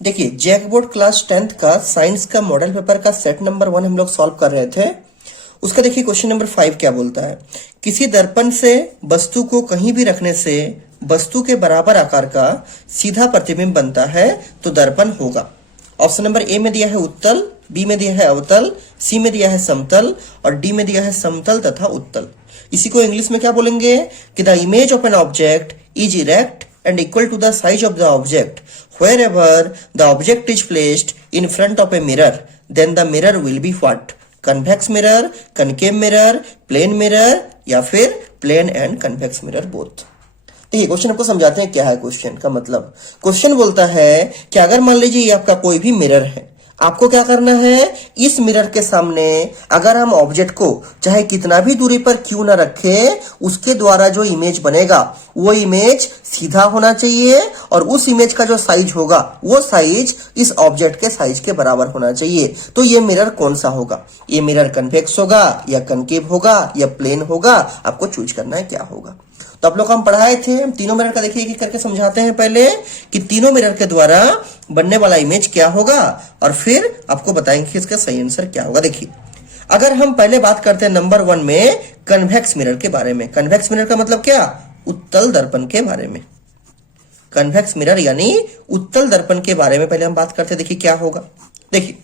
देखिए, जैकबोर्ड class 10th का science का मॉडल पेपर का सेट नंबर 1 हम लोग सॉल्व कर रहे थे। उसका देखिए क्वेश्चन नंबर 5 क्या बोलता है। किसी दर्पण से वस्तु को कहीं भी रखने से वस्तु के बराबर आकार का सीधा प्रतिबिंब बनता है तो दर्पण होगा। ऑप्शन नंबर ए में दिया है उत्तल, बी में दिया है अवतल, सी में दिया है समतल और डी में दिया है समतल तथा उत्तल। इसी को इंग्लिश में क्या बोलेंगे कि the image of an object is erect and equal to the size of the object wherever the object is placed in front of a mirror, then the mirror will be what? Convex mirror, concave mirror, plane mirror या फिर plane and convex mirror both। देखिए question आपको समझाते हैं क्या है question का मतलब। क्वेश्चन बोलता है कि अगर मान लीजिए ये आपका कोई भी मिरर है, आपको क्या करना है, इस मिरर के सामने अगर हम ऑब्जेक्ट को चाहे कितना भी दूरी पर क्यों ना रखे, उसके द्वारा जो इमेज बनेगा वो इमेज सीधा होना चाहिए और उस इमेज का जो साइज होगा वो साइज इस ऑब्जेक्ट के साइज के बराबर होना चाहिए। तो ये मिरर कौन सा होगा, ये मिरर कन्वेक्स होगा या कनकेव होगा या प्लेन होगा, आपको चूज करना है क्या होगा। तो आप लोग हम पढ़ाए थे, हम तीनों मिरर का देखिए करके समझाते हैं पहले कि तीनों मिरर के द्वारा बनने वाला इमेज क्या होगा और फिर आपको बताएंगे कि इसका सही आंसर क्या होगा। देखिए अगर हम पहले बात करते हैं नंबर 1 में कन्वेक्स मिरर के बारे में। कन्वेक्स मिरर का मतलब क्या, उत्तल दर्पण के बारे में। कन्वेक्स मिरर यानी उत्तल दर्पण के बारे में पहले हम बात करते हैं। देखिए क्या होगा, देखिए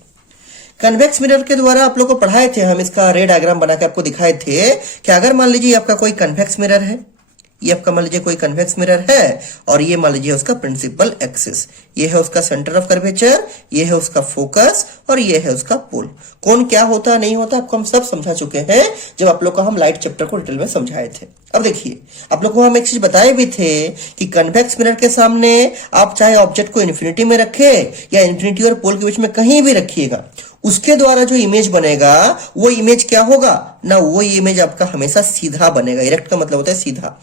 कन्वेक्स मिरर के द्वारा आप लोग को पढ़ाए थे, हम इसका रे डायग्राम बना के आपको दिखाए थे कि अगर मान लीजिए आपका कोई कन्वेक्स मिरर है, ये आपका मान लीजिए कोई कन्वेक्स मिरर है और ये मान लीजिए उसका प्रिंसिपल एक्सिस, ये है उसका सेंटर ऑफ कर्वेचर, ये है उसका फोकस और ये है उसका पोल। कौन क्या होता है नहीं होता आपको हम सब समझा चुके हैं जब आप लोग को हम लाइट चैप्टर को डिटेल में समझाए थे। अब देखिए आप लोग को हम एक चीज बताए भी थे कि कन्वेक्स मिरर के सामने आप चाहे ऑब्जेक्ट को इन्फिनिटी में रखे या इन्फिनिटी और पोल के बीच में कहीं भी रखिएगा, उसके द्वारा जो इमेज बनेगा वो इमेज क्या होगा ना, वो इमेज आपका हमेशा सीधा बनेगा। इरेक्ट का मतलब होता है सीधा।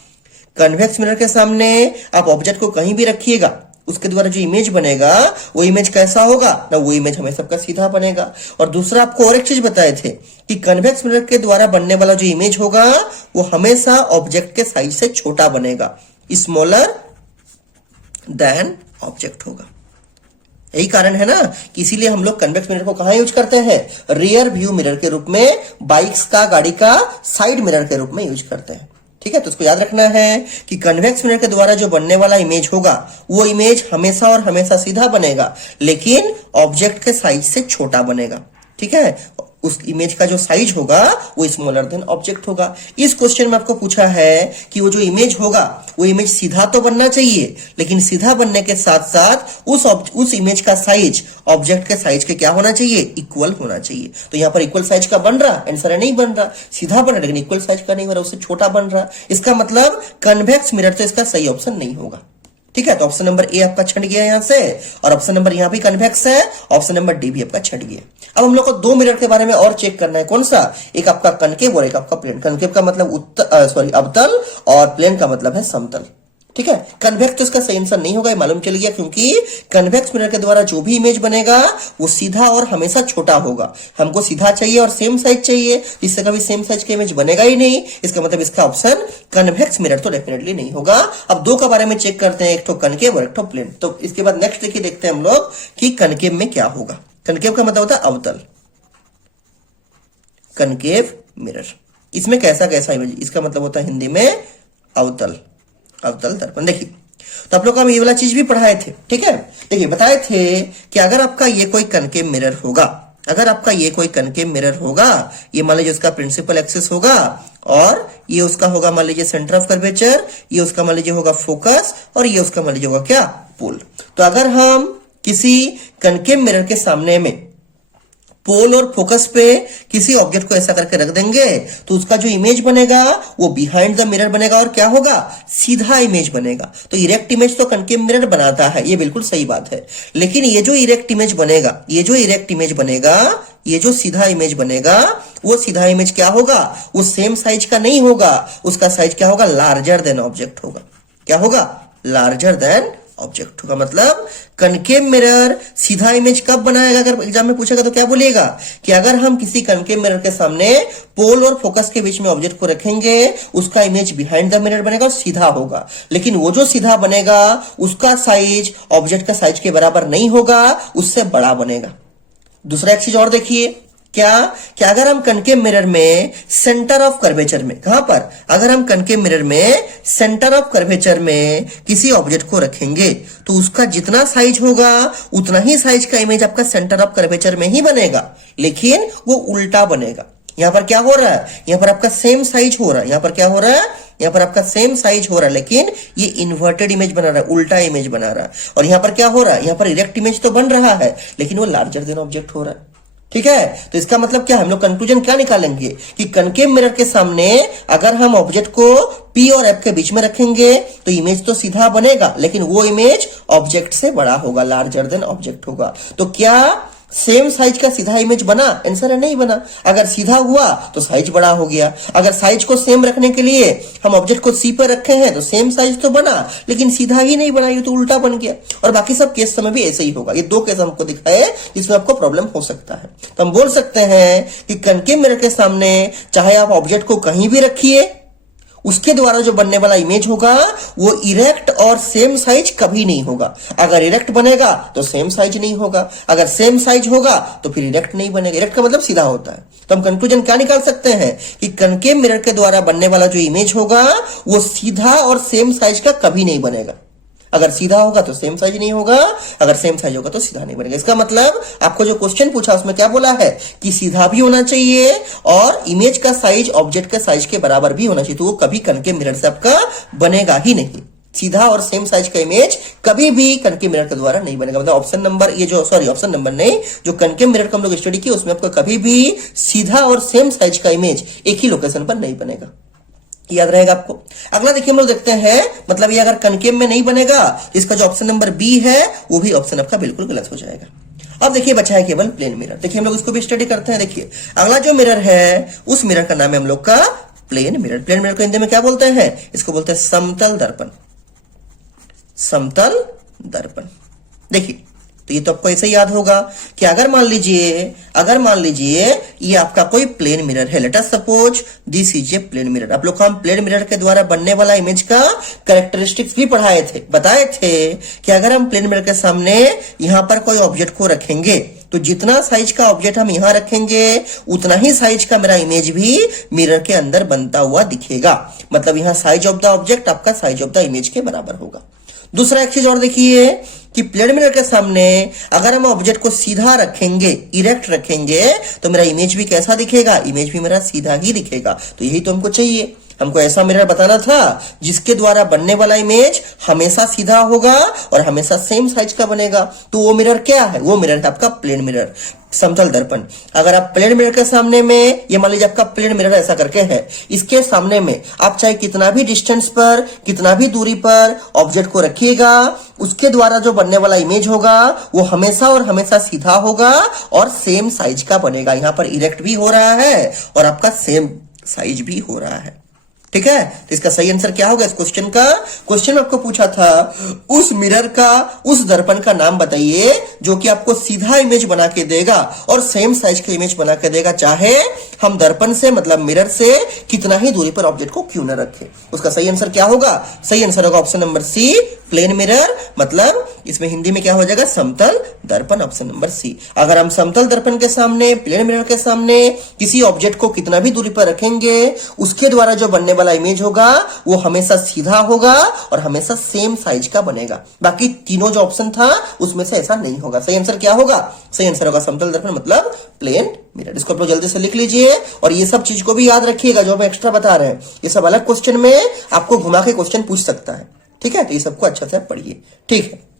कन्वेक्स मिरर के सामने आप ऑब्जेक्ट को कहीं भी रखिएगा, उसके द्वारा जो इमेज बनेगा वो इमेज कैसा होगा ना, वो इमेज हमेशा सबका सीधा बनेगा। और दूसरा आपको और एक चीज बताए थे कि कन्वेक्स मिरर के द्वारा बनने वाला जो इमेज होगा वो हमेशा ऑब्जेक्ट के साइज से छोटा बनेगा, स्मॉलर देन ऑब्जेक्ट होगा। यही कारण है ना कि इसीलिए हम लोग कन्वेक्स मिरर को कहां यूज करते हैं, रियर व्यू मिरर के रूप में, बाइक्स का, गाड़ी का साइड मिरर के रूप में यूज करते हैं। ठीक है, तो उसको याद रखना है कि कन्वेक्स मिरर के द्वारा जो बनने वाला इमेज होगा वो इमेज हमेशा और हमेशा सीधा बनेगा, लेकिन ऑब्जेक्ट के साइज से छोटा बनेगा। ठीक है, उस इमेज का जो साइज होगा वो स्मॉलर देन ऑब्जेक्ट होगा। इस क्वेश्चन में आपको पूछा है कि वो जो इमेज होगा वो इमेज सीधा तो बनना चाहिए, लेकिन सीधा बनने के साथ साथ उस इमेज का साइज ऑब्जेक्ट के साइज के क्या होना चाहिए, इक्वल होना चाहिए। तो यहां पर इक्वल साइज का बन रहा आंसर है, नहीं बन रहा, सीधा बन रहा लेकिन इक्वल साइज का नहीं हो रहा, उससे छोटा बन रहा। इसका मतलब कन्वेक्स मिरर तो इसका सही ऑप्शन नहीं होगा। ठीक है, तो ऑप्शन नंबर ए आपका छट गया यहां से और ऑप्शन नंबर यहां भी कन्वेक्स है, ऑप्शन नंबर डी भी आपका छट गया। अब हम लोग को दो मिरर के बारे में और चेक करना है, कौन सा, एक आपका कनकेव और एक आपका प्लेन। कनकेव का मतलब अवतल और प्लेन का मतलब है समतल। ठीक है, कन्वेक्स तो इसका सही आंसर नहीं होगा, ये मालूम चल गया, क्योंकि कन्वेक्स मिरर के द्वारा जो भी इमेज बनेगा वो सीधा और हमेशा छोटा होगा। हमको सीधा चाहिए और सेम साइज चाहिए, इससे कभी सेम साइज का इमेज बनेगा ही नहीं। इसका मतलब इसका ऑप्शन कन्वेक्स मिरर तो डेफिनेटली नहीं होगा। अब दो का बारे में चेक करते हैं, एक तो कनकेव और एक तो प्लेन। तो इसके बाद नेक्स्ट देखिए देखते हैं हम लोग कि कनकेव में क्या होगा। कनकेव का मतलब होता है अवतल, कनकेव मिरर। इसमें कैसा कैसा इमेज, इसका मतलब होता है हिंदी में अवतल, अवतल दर्पण। देखिए तो आप लोग को हम ये वाला चीज भी पढ़ाए थे। ठीक है, देखिए बताए थे कि अगर आपका ये कोई कनकेव मिरर होगा, अगर आपका ये कोई कनकेव मिरर होगा, ये मान लीजिए उसका प्रिंसिपल एक्सिस होगा और ये उसका होगा मान लीजिए सेंटर ऑफ कर्वेचर, ये उसका मान लीजिए होगा फोकस और ये उसका मान लीजिए होगा क्या, पोल। तो अगर हम किसी कनकेव मिरर के सामने में पोल और फोकस पे किसी ऑब्जेक्ट को ऐसा करके रख देंगे तो उसका जो इमेज बनेगा वो बिहाइंड द मिरर बनेगा और क्या होगा, सीधा इमेज बनेगा। तो इरेक्ट इमेज तो कनकेव मिरर बनाता है, ये बिल्कुल सही बात है, लेकिन ये जो इरेक्ट इमेज बनेगा, ये जो इरेक्ट इमेज बनेगा, ये जो सीधा इमेज बनेगा, वो सीधा इमेज क्या होगा, वो सेम साइज का नहीं होगा, उसका साइज क्या होगा, लार्जर देन ऑब्जेक्ट होगा। क्या होगा, लार्जर देन ऑब्जेक्ट होगा। मतलब कनकेव मिरर सीधा इमेज कब बनाएगा, अगर एग्जाम में पूछेगा तो क्या बोलिएगा कि अगर हम किसी कनकेव मिरर के सामने पोल और फोकस के बीच में ऑब्जेक्ट को रखेंगे, उसका इमेज बिहाइंड द मिरर बनेगा और सीधा होगा, लेकिन वो जो सीधा बनेगा उसका साइज ऑब्जेक्ट का साइज के बराबर नहीं होगा, उससे बड़ा बनेगा। दूसरा एक चीज और देखिए, क्या अगर हम कनकेव मिरर में सेंटर ऑफ कर्वेचर में, कहां पर, अगर हम कनकेव मिरर में सेंटर ऑफ कर्वेचर में किसी ऑब्जेक्ट को रखेंगे तो उसका जितना साइज होगा उतना ही साइज का इमेज आपका सेंटर ऑफ कर्वेचर में ही बनेगा, लेकिन वो उल्टा बनेगा। यहां पर क्या हो रहा है, यहां पर आपका सेम साइज हो रहा है, यहां पर क्या हो रहा है, यहां पर आपका सेम साइज हो रहा है, लेकिन ये इन्वर्टेड इमेज बना रहा है, उल्टा इमेज बना रहा है। और यहां पर क्या हो रहा है, यहां पर इरेक्ट इमेज तो बन रहा है, लेकिन वो लार्जर देन ऑब्जेक्ट हो रहा है। ठीक है, तो इसका मतलब क्या, हम लोग कंक्लूजन क्या निकालेंगे कि कनकेव मिरर के सामने अगर हम ऑब्जेक्ट को P और F के बीच में रखेंगे तो इमेज तो सीधा बनेगा, लेकिन वो इमेज ऑब्जेक्ट से बड़ा होगा, लार्जर देन ऑब्जेक्ट होगा। तो क्या सेम साइज का सीधा इमेज बना, आंसर है नहीं बना। अगर सीधा हुआ तो साइज बड़ा हो गया। अगर साइज को सेम रखने के लिए हम ऑब्जेक्ट को सी पर रखे हैं तो सेम साइज तो बना, लेकिन सीधा ही नहीं बना, ये तो उल्टा बन गया। और बाकी सब केस में भी ऐसे ही होगा। ये दो केस हमको दिखाए जिसमें आपको प्रॉब्लम हो सकता है। तो हम बोल सकते हैं कि कनकेव मिरर के सामने चाहे आप ऑब्जेक्ट को कहीं भी रखिए, उसके द्वारा जो बनने वाला इमेज होगा वो इरेक्ट और सेम साइज कभी नहीं होगा। अगर इरेक्ट बनेगा तो सेम साइज नहीं होगा, अगर सेम साइज होगा तो फिर इरेक्ट नहीं बनेगा। इरेक्ट का मतलब सीधा होता है। तो हम कंक्लूजन क्या निकाल सकते हैं कि कनकेव मिरर के द्वारा बनने वाला जो इमेज होगा वो सीधा और सेम साइज का कभी नहीं बनेगा। अगर सीधा होगा तो सेम साइज नहीं होगा, अगर सेम साइज होगा तो सीधा नहीं बनेगा। इसका मतलब आपको जो क्वेश्चन पूछा उसमें क्या बोला है कि सीधा भी होना चाहिए और इमेज का साइज ऑब्जेक्ट के साइज के बराबर भी होना चाहिए, तो वो कभी कनकेव मिरर से आपका बनेगा ही नहीं। सीधा और सेम साइज का इमेज कभी भी कनकेव मिरर के द्वारा नहीं बनेगा। मतलब ऑप्शन नंबर नहीं, जो कनकेव मिरर का हम लोग स्टडी किए उसमें आपका कभी भी सीधा और सेम साइज का इमेज एक ही लोकेशन पर नहीं बनेगा। याद रहेगा आपको। अगला देखिए हम लोग देखते हैं, मतलब ये अगर कनकेव में नहीं बनेगा, इसका जो ऑप्शन नंबर बी है वो भी ऑप्शन आपका बिल्कुल गलत हो जाएगा। अब देखिए बचा है केवल प्लेन मिरर। देखिए हम लोग इसको भी स्टडी करते हैं। देखिए अगला जो मिरर है उस मिरर का नाम है हम लोग का प्लेन मिरर। प्लेन मिरर को हिंदी में क्या बोलते हैं, इसको बोलते हैं समतल दर्पण। समतल दर्पण। देखिए तो ये तो आपको ऐसे याद होगा कि अगर मान लीजिए ये आपका कोई प्लेन मिरर है, let us suppose this is a plane mirror. आप लोग को हम प्लेन मिरर के द्वारा बनने वाला इमेज का कैरेक्टरिस्टिक्स भी बताए थे कि अगर हम प्लेन मिरर के सामने यहां पर कोई ऑब्जेक्ट को रखेंगे तो जितना साइज का ऑब्जेक्ट हम यहां रखेंगे उतना ही साइज का मेरा इमेज भी मिरर के अंदर बनता हुआ दिखेगा। मतलब यहां साइज ऑफ द ऑब्जेक्ट आपका साइज ऑफ द इमेज के बराबर होगा। दूसरा एक चीज और देखिए कि प्लेन मिरर के सामने अगर हम ऑब्जेक्ट को सीधा रखेंगे, इरेक्ट रखेंगे, तो मेरा इमेज भी कैसा दिखेगा, इमेज भी मेरा सीधा ही दिखेगा। तो यही तो हमको चाहिए। हमको ऐसा मिरर बताना था जिसके द्वारा बनने वाला इमेज हमेशा सीधा होगा और हमेशा सेम साइज का बनेगा। तो वो मिरर क्या है, वो मिरर है आपका प्लेन मिरर, समतल दर्पण। अगर आप प्लेन मिरर के सामने में, ये मान लीजिए आपका प्लेन मिरर ऐसा करके है, इसके सामने में आप चाहे कितना भी डिस्टेंस पर, कितना भी दूरी पर ऑब्जेक्ट को रखिएगा, उसके द्वारा जो बनने वाला इमेज होगा वो हमेशा और हमेशा सीधा होगा और सेम साइज का बनेगा। यहां पर इरेक्ट भी हो रहा है और आपका सेम साइज भी हो रहा है। ठीक है, तो इसका सही आंसर क्या होगा इस क्वेश्चन का। क्वेश्चन आपको पूछा था उस मिरर का, उस दर्पण का नाम बताइए जो कि आपको सीधा इमेज बना के देगा और सेम साइज का इमेज बना के देगा, चाहे हम दर्पण से मतलब मिरर से कितना ही दूरी पर ऑब्जेक्ट को क्यों न रखें। उसका सही आंसर क्या होगा, सही आंसर होगा option number C, plane mirror. मतलब इसमें हिंदी में क्या हो जाएगा, समतल दर्पण, ऑप्शन नंबर सी। अगर हम समतल दर्पण के सामने, प्लेन मिरर के सामने किसी ऑब्जेक्ट को कितना भी दूरी पर रखेंगे, उसके द्वारा जो बनने वाला इमेज होगा वो हमेशा सीधा होगा और हमेशा सेम साइज का बनेगा। बाकी तीनों जो ऑप्शन था उसमें से ऐसा नहीं होगा। सही आंसर क्या होगा, सही आंसर होगा समतल दर्पण मतलब प्लेन मिरर। इसको आप लोग जल्दी से लिख लीजिए और ये सब चीज को भी याद रखिएगा जो हम एक्स्ट्रा बता रहे हैं। ये सब अलग क्वेश्चन में आपको घुमा के क्वेश्चन पूछ सकता है। ठीक है, तो ये सबको अच्छा से पढ़िए। ठीक है।